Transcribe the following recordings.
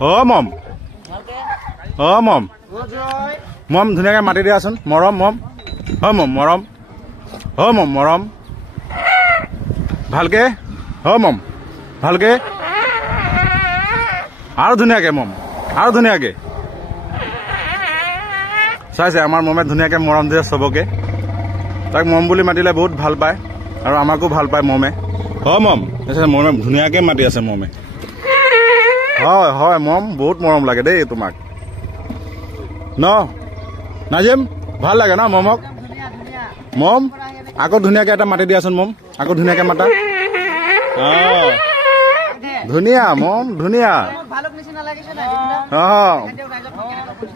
মম মম মম ধুনীয়াকৈ মাতি দিয়াচোন মৰম মম মম মৰম মম মৰম ভালকে মম ভালকে আৰু ধুনীয়াকৈ মম আৰু ধুনীয়াকৈ চাইছে আমাৰ মমে ধুনীয়াকৈ মৰম দিয়ে চবকে তাক মম বুলি মাতিলে বহুত ভাল পায় আৰু আমাকো ভাল পায় মমে মম মমে ধুনীয়াকৈ মাতি আছে মমে হয় হয় মম বহুত মৰম লাগে দেই তোমাক ন নাজিম ভাল লাগে ন মমক মম আকৌ ধুনীয়াকৈ এটা মাতি দিয়াচোন মম আকৌ ধুনীয়াকৈ মাতা ধুনীয়া মম ধুনীয়া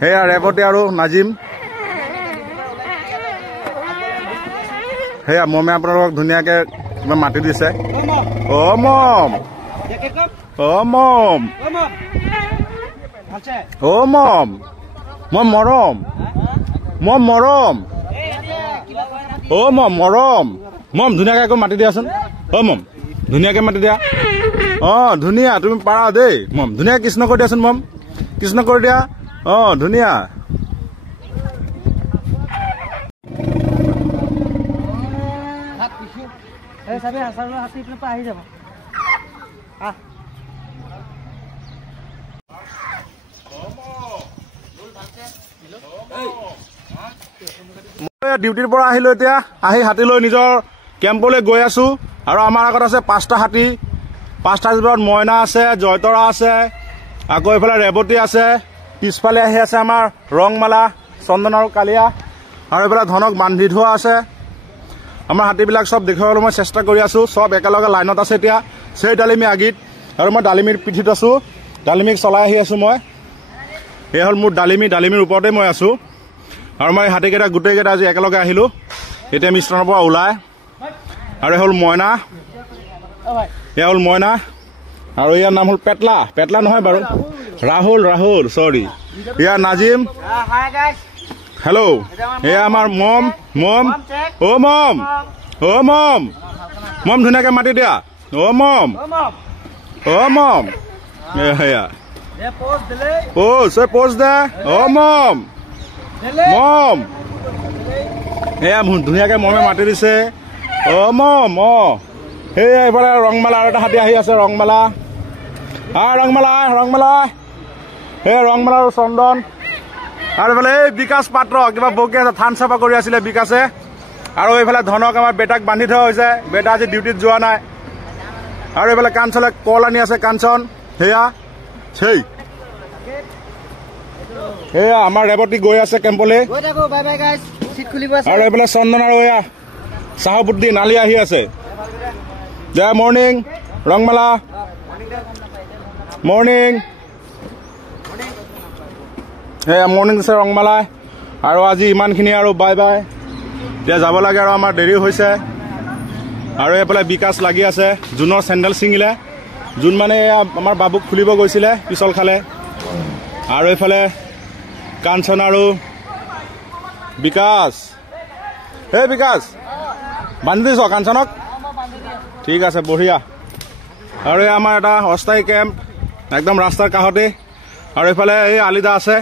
সেয়া ৰেৱতী আৰু নাজিম সেয়া মমে আপোনালোকক ধুনীয়াকৈ মাতি দিছে মম মম মম মম মৰম মম মৰম মম মৰম মম ধুনীয়াকৈ আকৌ মাতি দিয়াচোন মম ধুনীয়াকৈ মাতি দিয়া ধুনীয়া তুমি পাৰা দেই মম ধুনীয়াকৈ কৃষ্ণ কৰি দিয়াচোন মম কৃষ্ণ কৰি দিয়া ধুনীয়া মই ডিউটিৰ পৰা আহিলো এতিয়া আহি হাতী লৈ নিজৰ কেম্পলৈ গৈ আছো আৰু আমাৰ আগত আছে 5টা হাতী 5টা ভিতৰত মইনা আছে জয়তৰা আছে আকৌ এইফালে ৰেৱতী আছে পিছফালে আহি আছে আমাৰ ৰংমালা চন্দন আৰু কালিয়া আৰু এইফালে ধনক বান্ধি থোৱা আছে আমাৰ হাতীবিলাক চব দেখুৱাবলৈ মই চেষ্টা কৰি আছো চব একেলগে লাইনত আছে এতিয়া সেই ডালিমী আগিত আৰু মই ডালিমীৰ পিঠিত আছো ডালিমীক চলাই আহি আছো মই এয়া হ'ল মোৰ ডালিমীৰ ওপৰতে মই আছো আৰু মই হাতীকেইটা গোটেইকেইটা আজি একেলগে আহিলো এতিয়া মিশ্ৰণৰ পৰা ওলাই আৰু এয়া হ'ল মইনা এয়া হ'ল মইনা আৰু ইয়াৰ নাম হ'ল পেটলা নহয় বাৰু ৰাহুল চৰি এয়া নাজিম হেল্ল' এয়া আমাৰ মম মম মম ধুনীয়াকৈ মাতি দিয়া মম মম এয়া পোজ দে মম মম এয়া ধুনীয়াকৈ মমে মাতি দিছে মম সেয়া এইফালে ৰংমালা আৰু এটা হাতী আহি আছে ৰংমালা এই ৰংমালা আৰু চন্দন আৰু এইফালে এই বিকাশ পাত্ৰ কিবা বকি আছে থান চাফা কৰি আছিলে বিকাশে আৰু এইফালে ধনক আমাৰ বেটাক বান্ধি থোৱা হৈছে বেটা আজি ডিউটিত যোৱা নাই আৰু এইফালে কাঞ্চলে কল আনি আছে কাঞ্চন সেয়া সেয়া আমাৰ ৰেৱতী গৈ আছে কেম্পলৈ আৰু এইফালে চন্দন আৰু এয়া চাহাবুদ্দিন আলি আহি আছে জয় মৰ্ণিং ৰংমালা মৰ্ণিং সেয়া মৰ্ণিং দিছে ৰংমালা আৰু আজি ইমানখিনি আৰু বাই এতিয়া যাব লাগে আৰু আমাৰ দেৰি হৈছে আৰু এইফালে বিকাশ লাগি আছে জোনৰ চেণ্ডেল ছিঙিলে জোন মানে আমাৰ বাবুক খুলিব গৈছিলে পিছল খালে আৰু এইফালে কাঞ্চন আৰু বিকাশ বিকাশ বান্ধি দিছ কাঞ্চনক ঠিক আছে বঢ়িয়া আৰু এই আমাৰ এটা অস্থায়ী কেম্প একদম ৰাস্তাৰ কাষতে আৰু এইফালে এই আলিদা আছে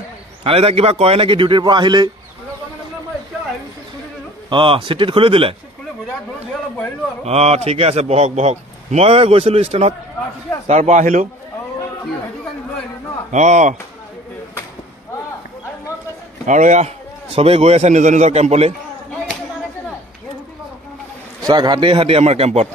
আলিদা কিবা কয় নেকি ডিউটিৰ পৰা আহিলেই চিটিত খুলি দিলে ঠিকে আছে বহক মই গৈছিলো ষ্টেণ্ডত তাৰ পৰা আহিলো আৰু এয়া চবেই গৈ আছে নিজৰ কেম্পলৈ চাওক হাতী আমাৰ কেম্পত